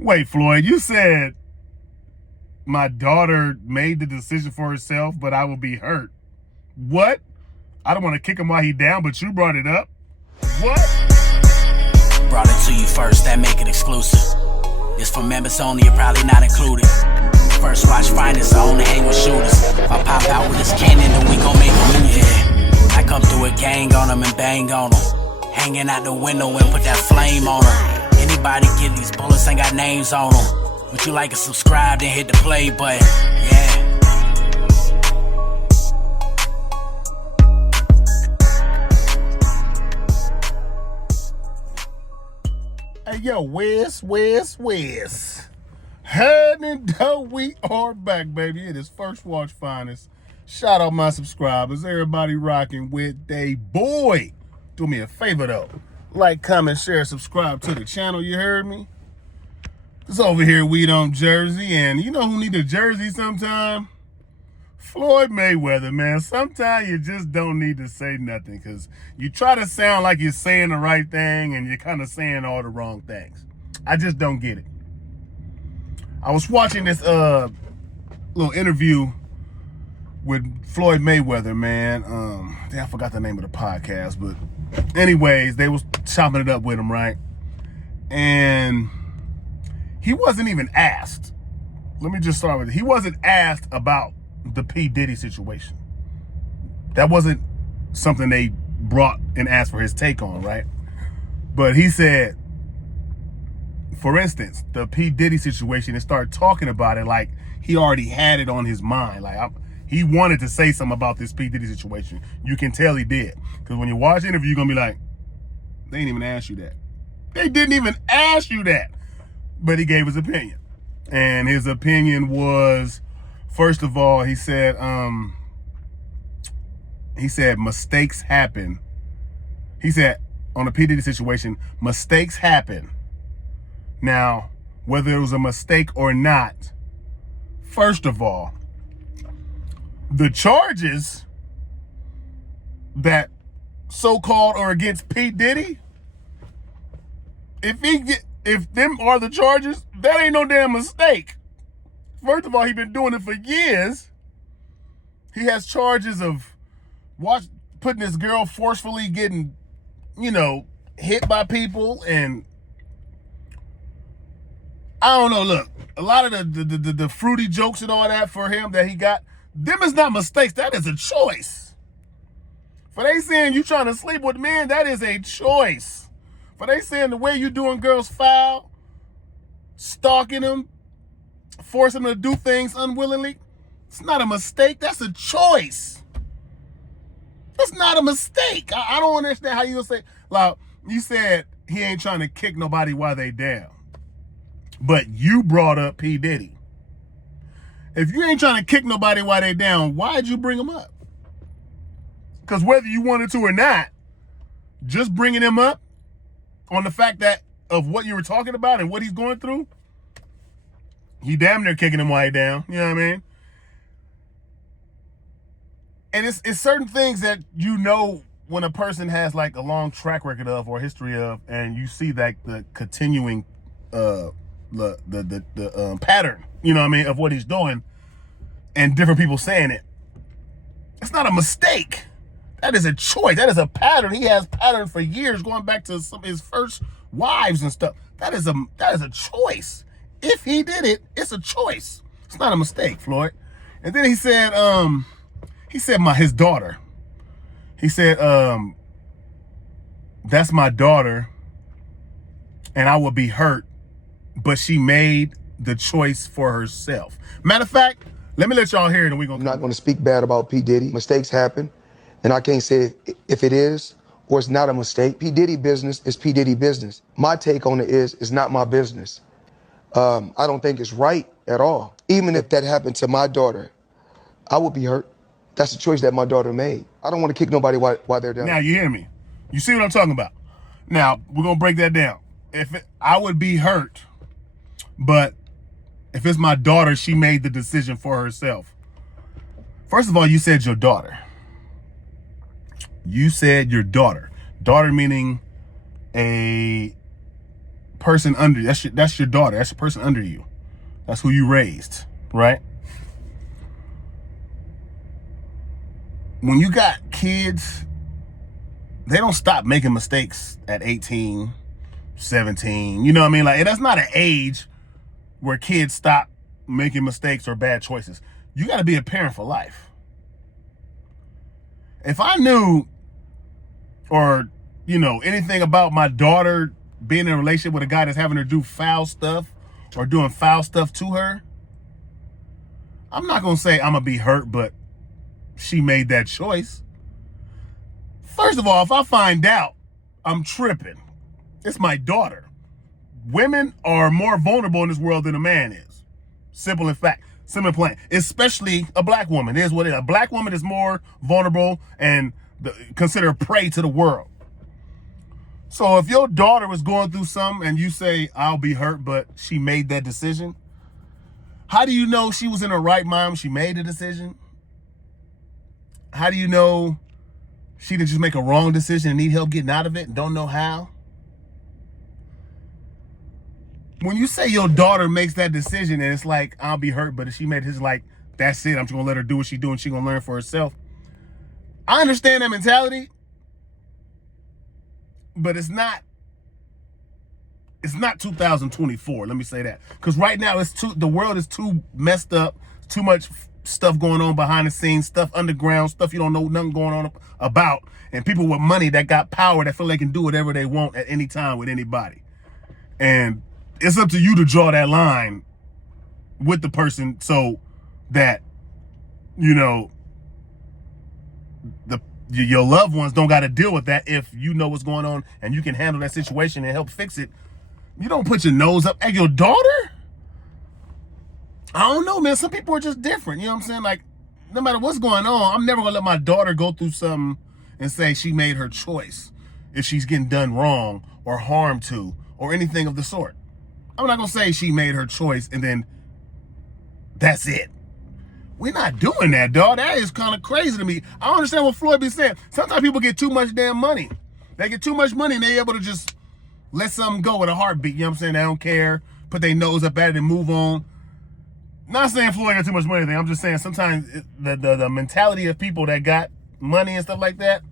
Wait, Floyd, you said my daughter made the decision for herself, but I will be hurt. What? I don't want to kick him while he down, but you brought it up? What? Brought it to you first, that make it exclusive. It's for members only, you're probably not included. First watch finest, I only hang with shooters. If I pop out with this cannon, then we gon' make a move. Yeah. I come through a gang on them and bang on them. Hanging out the window and put that flame on them. Anybody get these bullets ain't got names on them. Would you like to subscribe, then hit the play button? Yeah. Hey, yo, Wes. And we are back, baby. It is First Watch Finest. Shout out my subscribers. Everybody rocking with they boy. Do me a favor, though. Like, comment, share, subscribe to the channel. You heard me? It's over here, We Don't Jersey. And you know who need a jersey sometime? Floyd Mayweather, man. Sometimes you just don't need to say nothing because you try to sound like you're saying the right thing and you're kind of saying all the wrong things. I just don't get it. I was watching this little interview with Floyd Mayweather, man. I forgot the name of the podcast, but anyways, they was chopping it up with him, right? And he wasn't even asked. Let me just start with it. He wasn't asked about the P. Diddy situation. That wasn't something they brought and asked for his take on, right? But he said, for instance, the P. Diddy situation, and started talking about it like he already had it on his mind. Like he wanted to say something about this P. Diddy situation. You can tell he did. Because when you watch the interview, you're going to be like, they didn't even ask you that. They didn't even ask you that. But he gave his opinion. And his opinion was, first of all, he said mistakes happen. He said on the P. Diddy situation, mistakes happen. Now, whether it was a mistake or not, first of all, the charges that so-called are against P. Diddy, if them are the charges, that ain't no damn mistake. First of all, he been doing it for years. He has charges of putting this girl forcefully getting, hit by people, and I don't know, look, a lot of the fruity jokes and all that for him that he got, them is not mistakes, that is a choice. For they saying you trying to sleep with men, that is a choice. For they saying the way you doing girls foul, stalking them, forcing them to do things unwillingly, it's not a mistake, that's a choice. That's not a mistake. I don't understand how you say, like, you said he ain't trying to kick nobody while they down. But you brought up P. Diddy. If you ain't trying to kick nobody while they down, why'd you bring him up? Because whether you wanted to or not, just bringing him up on the fact that of what you were talking about and what he's going through, he damn near kicking him while he down. You know what I mean? And it's certain things that when a person has like a long track record of or history of, and you see like the continuing the pattern, you know what I mean, of what he's doing, and different people saying it. It's not a mistake. That is a choice. That is a pattern. He has pattern for years, going back to some of his first wives and stuff. That is a choice. If he did it, it's a choice. It's not a mistake, Floyd. And then he said his daughter. He said, that's my daughter, and I will be hurt, but she made the choice for herself. Matter of fact, let me let y'all hear it, and we're gonna. I'm not going to speak bad about P. Diddy. Mistakes happen, and I can't say if it is or it's not a mistake. P. Diddy business is P. Diddy business. My take on it is it's not my business. I don't think it's right at all. Even if that happened to my daughter, I would be hurt. That's a choice that my daughter made. I don't want to kick nobody while they're down. Now you hear me. You see what I'm talking about. Now, we're going to break that down. I would be hurt, but if it's my daughter, she made the decision for herself. First of all, you said your daughter. You said your daughter. Daughter meaning a person under, that's your daughter. That's the person under you. That's who you raised, right? When you got kids, they don't stop making mistakes at 18, 17. You know what I mean? Like, that's not an age where kids stop making mistakes or bad choices. You got to be a parent for life. If I knew or, you know, anything about my daughter being in a relationship with a guy that's having her do foul stuff or doing foul stuff to her, I'm not going to say I'm going to be hurt, but she made that choice. First of all, if I find out, I'm tripping. It's my daughter. Women are more vulnerable in this world than a man is. Simple in fact. Simple and plain. Especially a black woman. It is what it is. A black woman is more vulnerable and considered prey to the world. So if your daughter was going through something and you say, I'll be hurt, but she made that decision, how do you know she was in her right mind when she made the decision? How do you know she didn't just make a wrong decision and need help getting out of it and don't know how? When you say your daughter makes that decision and it's like, I'll be hurt, but if she made his, like, that's it, I'm just gonna let her do what she's doing, she's gonna learn for herself. I understand that mentality, but it's not 2024, let me say that. Because right now the world is too messed up, too much stuff going on behind the scenes, stuff underground, stuff you don't know nothing going on about, and people with money that got power that feel they can do whatever they want at any time with anybody. And it's up to you to draw that line with the person so that, you know, your loved ones don't got to deal with that. If you know what's going on and you can handle that situation and help fix it, you don't put your nose up at your daughter. I don't know, man. Some people are just different. You know what I'm saying? Like, no matter what's going on, I'm never going to let my daughter go through something and say she made her choice if she's getting done wrong or harmed to or anything of the sort. I'm not going to say she made her choice and then that's it. We're not doing that, dog. That is kind of crazy to me. I don't understand what Floyd be saying. Sometimes people get too much damn money. They get too much money and they're able to just let something go with a heartbeat. You know what I'm saying? They don't care. Put their nose up at it and move on. Not saying Floyd got too much money. I'm just saying sometimes the mentality of people that got money and stuff like that,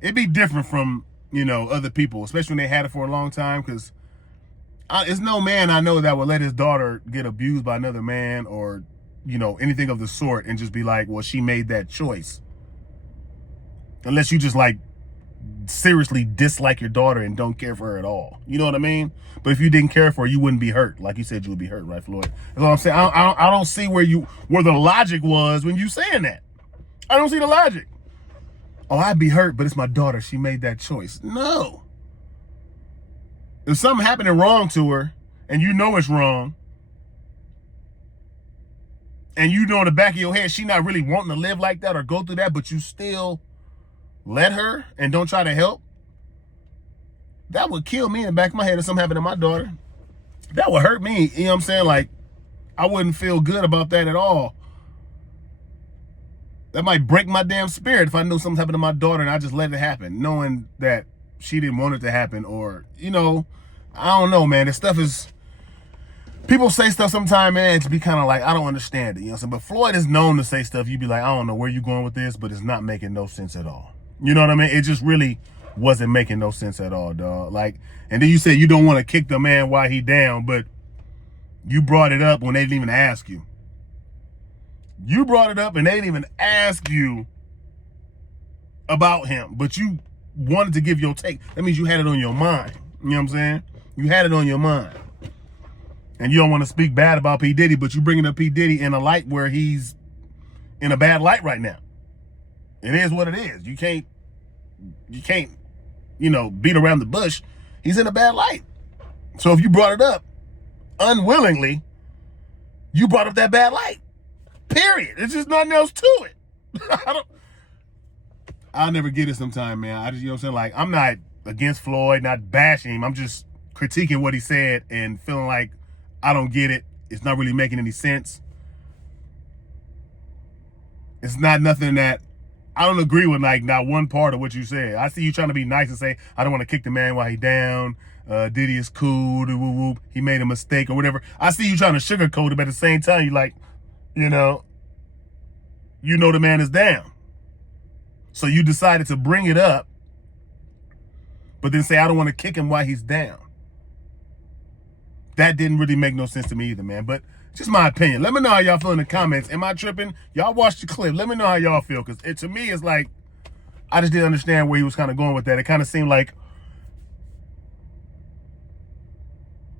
it'd be different from, you know, other people, especially when they had it for a long time. Because it's no man I know that would let his daughter get abused by another man or, you know, anything of the sort and just be like, well, she made that choice. Unless you just like seriously dislike your daughter and don't care for her at all. You know what I mean? But if you didn't care for her, you wouldn't be hurt. Like you said, you would be hurt, right, Floyd? That's what I'm saying. I don't see where the logic was when you saying that. I don't see the logic. Oh, I'd be hurt, but it's my daughter. She made that choice. No. If something happening wrong to her and you know it's wrong, and you know in the back of your head she not really wanting to live like that or go through that, but you still let her and don't try to help, that would kill me in the back of my head if something happened to my daughter. That would hurt me. You know what I'm saying? Like, I wouldn't feel good about that at all. That might break my damn spirit if I knew something happened to my daughter and I just let it happen, knowing that she didn't want it to happen. Or, you know, I don't know, man. This stuff is, people say stuff sometimes, man, to be kind of like, I don't understand it. You know what I'm saying? But Floyd is known to say stuff. You'd be like, I don't know where you're going with this, but it's not making no sense at all. You know what I mean? It just really wasn't making no sense at all, dog. Like, and then you say you don't want to kick the man while he down, but you brought it up when they didn't even ask you. You brought it up and they didn't even ask you about him, but you wanted to give your take. That means you had it on your mind. You know what I'm saying? You had it on your mind. And you don't want to speak bad about P. Diddy, but you bringing up P. Diddy in a light where he's in a bad light right now. It is what it is. You can't, you know, beat around the bush. He's in a bad light. So if you brought it up unwillingly, you brought up that bad light. Period. It's just nothing else to it. I'll never get it sometime, man. I just, you know what I'm saying? Like, I'm not against Floyd, not bashing him. I'm just critiquing what he said and feeling like I don't get it. It's not really making any sense. It's not nothing that I don't agree with like not one part of what you said. I see you trying to be nice and say, I don't want to kick the man while he down. Diddy is cool, whoop, whoop. He made a mistake or whatever. I see you trying to sugarcoat it, but at the same time, you like, you know the man is down. So you decided to bring it up, but then say, I don't want to kick him while he's down. That didn't really make no sense to me either, man. But just my opinion. Let me know how y'all feel in the comments. Am I tripping? Y'all watched the clip. Let me know how y'all feel. Because to me, it's like, I just didn't understand where he was kind of going with that. It kind of seemed like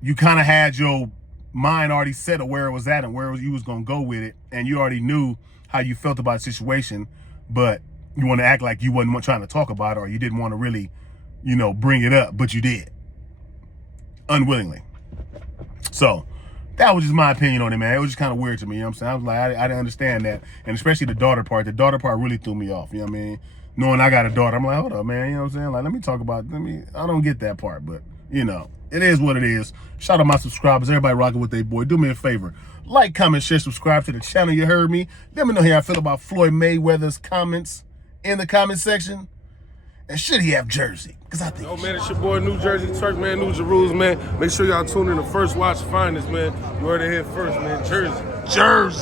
you kind of had your mind already set of where it was at and where you was going to go with it. And you already knew how you felt about the situation. But you want to act like you wasn't trying to talk about it, or you didn't want to really, bring it up. But you did. Unwillingly. So that was just my opinion on it, man. It was just kind of weird to me, you know what I'm saying? I was like, I didn't understand that. And especially the daughter part. The daughter part really threw me off, you know what I mean? Knowing I got a daughter, I'm like, hold up, man, you know what I'm saying? Like, let me talk about, I don't get that part, but, it is what it is. Shout out my subscribers, everybody rocking with their boy. Do me a favor. Like, comment, share, subscribe to the channel, you heard me. Let me know how I feel about Floyd Mayweather's comments in the comment section. And should he have Jersey? Because I think. Yo, man, it's your boy, New Jersey Turk, man, New Jerusalem, man. Make sure y'all tune in to First Watch Finest, man. You heard it here first, man. Jersey. Jersey.